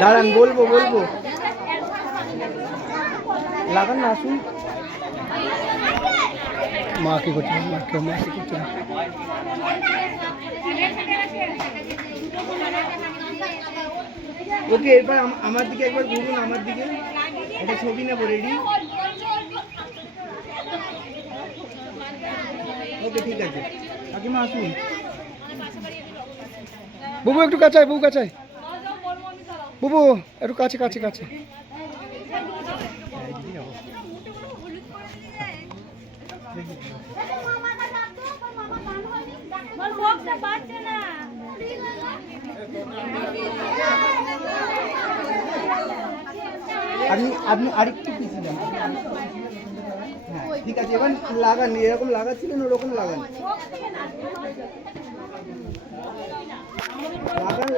দাঁড়ান, বলবো লাগান না, আসুন। মা কি করছে? মা কি করছে? ওকে, এরপর আমার দিকে একবার ঘুরুন, আমার দিকে একটা ছবি নেবো। রেডি? ওকে, ঠিক আছে। কাকিমা আসুন। বুবু একটু কাছায়, বুবু একটু কাছে। আপনি আরেকটু পিছিয়ে যান। হ্যাঁ, ঠিক আছে। এবার লাগান, এরকম লাগাচ্ছিলেন, ওরকম লাগান।